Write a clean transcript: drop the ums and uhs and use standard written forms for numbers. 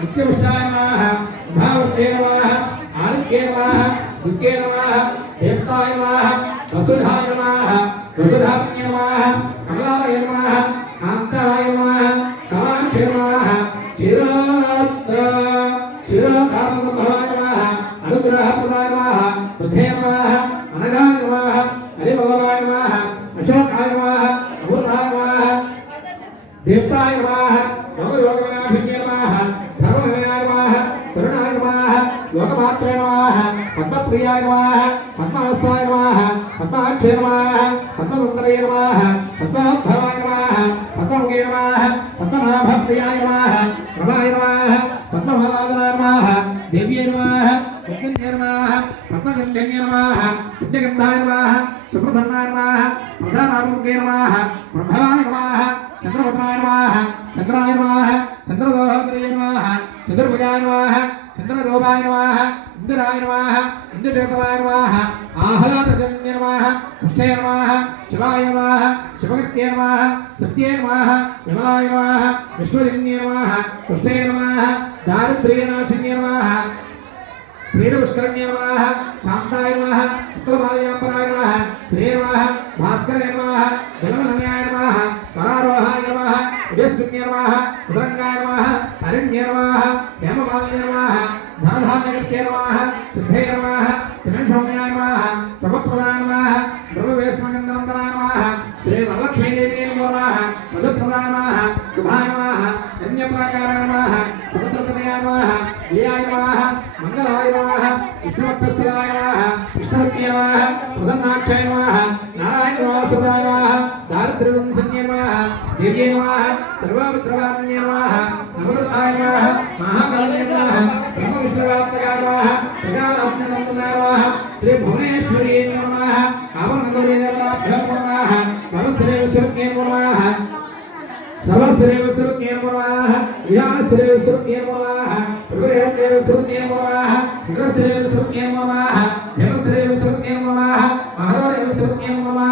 नित्यपुष्टाय नमः भावते नमः आदित्ये नमः दुर्गे नमः देवताय नमः वसुधाय नमः वसुधात्म्ये नमः कमलाय नमः कान्ताय नमः कामाक्षे नमः क्षीरोत्तरक्षीरोत्तरभवाय नमः अनुग्रहप्रदाय नमः बुद्धे नमः अनघाय नमः हरिभवाय नमः अशोकाय नमः अमृताय नमः देवताय नमः योगयोगविनाशिन्ये नमः धर्मविनाय नमः करुणाय नमः योगमात्रे नमः पद्मप्रियाय नमः पद्महस्ताय नमः पद्माक्षे नमः पद्मसुन्दरे नमः पद्मोद्भवाय नमः पद्ममुखे नमः पद्मनाभप्रियाय नमः प्रभाय नमः पद्मफलादनाय नमः देव्ये नमः यज्ञन्ये नमः पद्मगन्धन्ये नमः यज्ञगन्धाय नमः सुप्रसन्नाय नमः प्रधानाभिमुखे नमः प्रभवाय नमः चंद्रभद्राय नमः चंद्राय नमः चंद्रदोहद्रये नमः चतुर्भुजाय नमः चंद्ररूपाय नमः इंद्राय नमः इंद्रदेवताय नमः आह्लादजन्ये नमः पुष्टे नमः शिवाय नमः शिवगत्ये नमः सत्ये नमः विमलाय नमः विश्वजन्ये नमः पुष्टे नमः दारिद्र्यनाशिन्ये नमः प्रीडपुष्करण्ये नमः शान्ताय नमः उत्तरमालयापराय नमः श्री नमः भास्कराय नमः जलमनन्याय नमः परारोहाय नमः उदयस्मिन्ये नमः उदरङ्गाय नमः अरण्ये नमः हेममालिन्ये नमः धनधान्यगत्ये नमः सिद्धे नमः त्रिनेत्रम्याय नमः सर्वप्रदाय नमः ब्रह्मवेश्मगन्धनन्दनाय नमः श्री वरलक्ष्मीदेव्यै नमः मधुप्रदाय नमः शुभाय नमः यज्ञप्राकाराय नमः सुभद्रतनयाय नमः जयाय नमः मंगलाय नमः विष्णुवक्षस्थलाय नमः विष्णुवत्ये नमः प्रसन्नाक्षाय नमः नारायण नमस्कृताय नमः दारिद्र्यदंसन्ये नमः देव्ये नमः सर्वमित्रवान्ये नमः नमोदताय नमः महाकाल्ये नमः ब्रह्मविष्णुवात्मकाय नमः प्रजारात्मनन्दनाय नमः श्री भुवनेश्वर्यै नमः कामनन्दये नमः नमस्ते विश्वज्ञे नमः सर्वस्वदेव सुरत्ये नमः विहारस्वदेव सुरत्ये नमः प्रभुदेव सुरत्ये नमः इंद्रस्वदेव सुरत्ये नमः देवस्वदेव सुरत्ये नमः महादेव सुरत्ये नमः